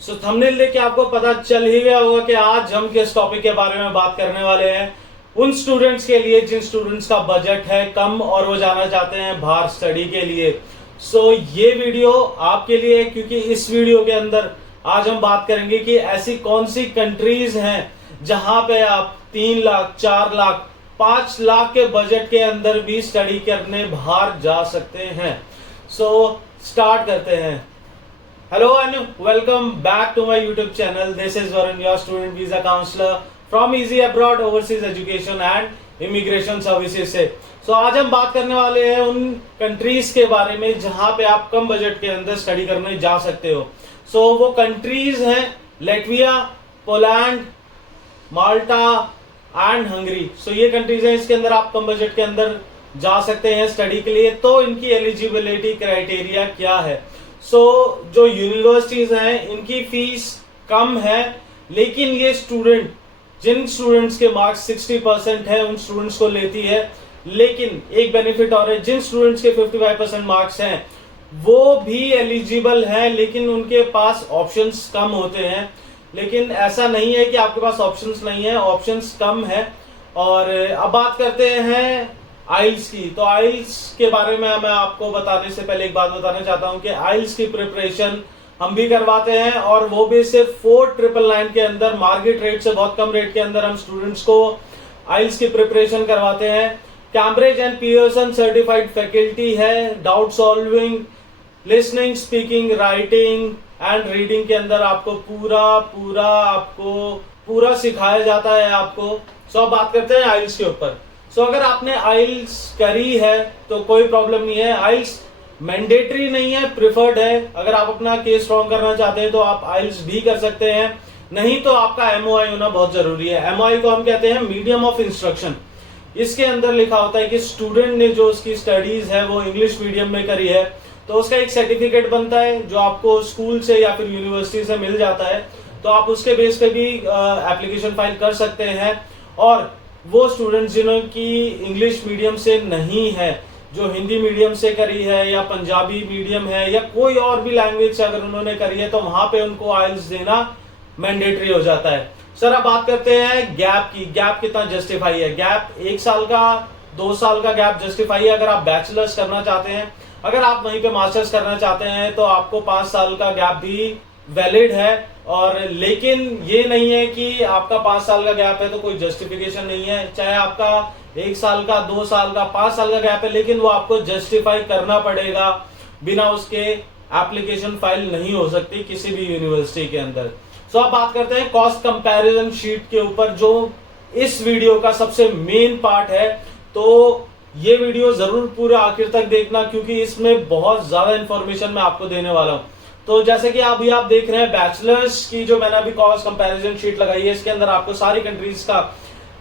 सो thumbnail देख के आपको पता चल ही गया होगा कि आज हम किस टॉपिक के बारे में बात करने वाले हैं। उन स्टूडेंट्स के लिए जिन स्टूडेंट्स का बजट है कम और वो जाना चाहते हैं बाहर स्टडी के लिए। सो ये वीडियो आपके लिए है, क्योंकि इस वीडियो के अंदर आज हम बात करेंगे कि ऐसी कौन सी कंट्रीज हैं जहां पे आप 3 लाख 4 लाख 5 लाख के बजट के अंदर भी स्टडी करने बाहर जा सकते हैं। सो स्टार्ट करते हैं। Hello and welcome back to my YouTube channel. This is Varun, your student visa counselor from Easy Abroad Overseas Education and Immigration Services से। आज हम बात करने वाले हैं उन कंट्रीज के बारे में जहां पे आप कम बजट के अंदर स्टडी करने जा सकते हो। वो कंट्रीज हैं Latvia, Poland, Malta and Hungary. ये कंट्रीज हैं, इसके अंदर आप कम बजट के अंदर जा सकते हैं स्टडी के लिए। तो इनकी एलिजिबिलिटी क्राइटेरिया क्या है? जो यूनिवर्सिटीज हैं इनकी फीस कम है, लेकिन ये जिन स्टूडेंट्स के मार्क्स 60% है उन स्टूडेंट्स को लेती है। लेकिन एक बेनिफिट और है, जिन स्टूडेंट्स के 55% मार्क्स हैं वो भी एलिजिबल हैं, लेकिन उनके पास ऑप्शंस कम होते हैं। लेकिन ऐसा नहीं है कि आपके पास ऑप्शंस नहीं है, ऑप्शंस कम है। और अब बात करते हैं आइल्स की। तो आइल्स के बारे में मैं आपको बताने से पहले एक बात बताना चाहता हूं कि आइल्स की प्रिपरेशन हम भी करवाते हैं, और वो भी सिर्फ 4999 के अंदर, मार्केट रेट से बहुत कम रेट के अंदर हम स्टूडेंट्स को आइल्स की प्रिपरेशन करवाते हैं। Cambridge and Pearson certified faculty है। Doubt solving, listening, speaking, writing and reading के अंदर आपको पूरा सिखाया जाता है आपको। अब बात करते हैं आइल्स के ऊपर। अगर आपने आइल्स करी है तो कोई प्रॉब्लम नहीं है। आइल्स मैंडेटरी नहीं है, प्रिफर्ड है। अगर आप अपना केस स्ट्रॉन्ग करना चाहते हैं तो आप आइल्स भी कर सकते हैं, नहीं तो आपका एमओआई होना बहुत जरूरी है। एमओआई को हम कहते हैं मीडियम ऑफ इंस्ट्रक्शन। इसके अंदर लिखा होता है कि स्टूडेंट ने जो उसकी स्टडीज है वो इंग्लिश मीडियम में करी है, तो उसका एक सर्टिफिकेट बनता है जो आपको स्कूल से या फिर यूनिवर्सिटी से मिल जाता है। तो आप उसके बेस पे भी एप्लीकेशन फाइल कर सकते हैं। और वो स्टूडेंट्स जिनकी इंग्लिश मीडियम से नहीं है, जो हिंदी मीडियम से करी है या पंजाबी मीडियम है या कोई और भी लैंग्वेज से अगर उन्होंने करी है, तो वहां पे उनको आइल्स देना मैंडेटरी हो जाता है। सर अब बात करते हैं गैप की। गैप कितना जस्टिफाई है? गैप 1 साल का, 2 साल का गैप जस्टिफाई है अगर आप बैचलर्स करना चाहते हैं। अगर आप वहीं पे मास्टर्स करना चाहते हैं तो आपको 5 साल का गैप भी वैलिड है। और लेकिन ये नहीं है कि आपका 5 साल का गैप है तो कोई जस्टिफिकेशन नहीं है। चाहे आपका 1 साल का, 2 साल का, 5 साल का गैप है, लेकिन वो आपको जस्टिफाई करना पड़ेगा। बिना उसके एप्लीकेशन फाइल नहीं हो सकती किसी भी यूनिवर्सिटी के अंदर। अब बात करते हैं कॉस्ट कंपैरिजन शीट के ऊपर, जो इस वीडियो का सबसे मेन पार्ट है। तो ये वीडियो जरूर पूरा आखिर तक देखना, क्योंकि इसमें बहुत ज्यादा इंफॉर्मेशन मैं आपको देने वाला हूं। तो जैसे कि अभी आप देख रहे हैं बैचलर्स की जो मैंने अभी कॉस्ट कंपैरिजन शीट लगाई है, इसके अंदर आपको सारी कंट्रीज का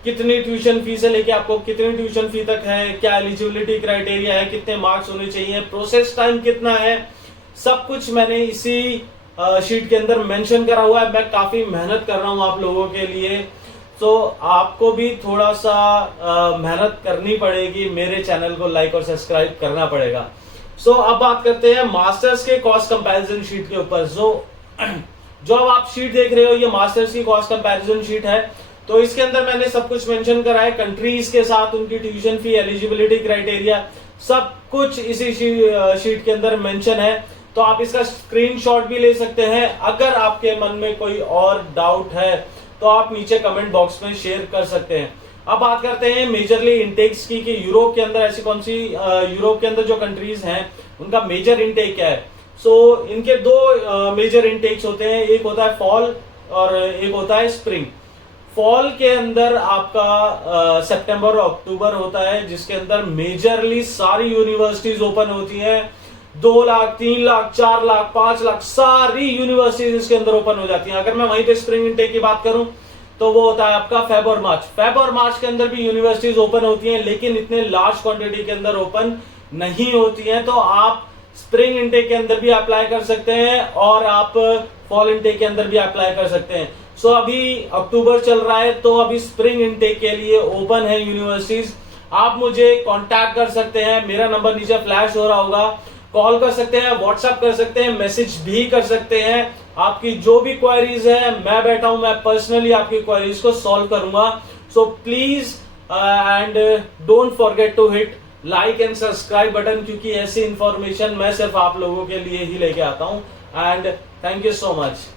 कितनी ट्यूशन फीस है, लेके आपको कितनी ट्यूशन फी तक है, क्या एलिजिबिलिटी क्राइटेरिया है, कितने मार्क्स होने चाहिए, प्रोसेस टाइम कितना है, सब कुछ मैंने इसी शीट के अंदर मेंशन करा हुआ है। मैं काफी मेहनत कर रहा हूं आप लोगों के लिए, तो आपको भी थोड़ा सा मेहनत करनी पड़ेगी। मेरे चैनल को लाइक और सब्सक्राइब करना पड़ेगा। अब बात करते हैं मास्टर्स के कॉस्ट कंपैरिजन शीट के ऊपर। जो अब आप शीट देख रहे हो, ये मास्टर्स की कॉस्ट कंपैरिजन शीट है। तो इसके अंदर मैंने सब कुछ मेंशन करा है, कंट्रीज के साथ उनकी ट्यूशन फी, एलिजिबिलिटी क्राइटेरिया, सब कुछ इसी शीट के अंदर मेंशन है। तो आप इसका स्क्रीनशॉट भी ले सकते हैं। अगर आपके मन में कोई और डाउट है तो आप नीचे कमेंट बॉक्स में शेयर कर सकते हैं। अब बात करते हैं मेजरली इंटेक्स की, कि यूरोप के अंदर ऐसी कौन सी, यूरोप के अंदर जो कंट्रीज हैं उनका मेजर इंटेक क्या है। इनके 2 मेजर इंटेक्स होते हैं, एक होता है फॉल और एक होता है स्प्रिंग। फॉल के अंदर आपका सितंबर और अक्टूबर होता है, जिसके अंदर मेजरली सारी यूनिवर्सिटीज ओपन होती हैं। 2 लाख, 3 लाख, 4 लाख, 5 लाख सारी यूनिवर्सिटीज इसके अंदर ओपन हो जाती हैं। अगर मैं वहीं पे स्प्रिंग इंटेक की बात करूं तो वो होता है आपका फेब और मार्च। फेब और मार्च के अंदर भी यूनिवर्सिटीज ओपन होती हैं, लेकिन इतने लार्ज क्वांटिटी के अंदर ओपन नहीं होती हैं। तो आप स्प्रिंग इंटेक के अंदर भी अप्लाई कर सकते हैं और आप फॉल इंटेक के अंदर भी अप्लाई कर सकते हैं। अभी अक्टूबर चल रहा है, तो अभी स्प्रिंग इंटेक के लिए ओपन है यूनिवर्सिटीज। आप मुझे कांटेक्ट कर सकते हैं, मेरा नंबर नीचे फ्लैश हो रहा होगा। कॉल कर सकते हैं, व्हाट्सएप कर सकते हैं, मैसेज भी कर सकते हैं। आपकी जो भी क्वेरीज है मैं बैठा हूं, मैं पर्सनली आपकी क्वेरीज को सॉल्व करूंगा। So please and don't forget to hit like and subscribe button, क्योंकि ऐसी इंफॉर्मेशन मैं सिर्फ आप लोगों के लिए ही लेके आता हूं। And thank you so much.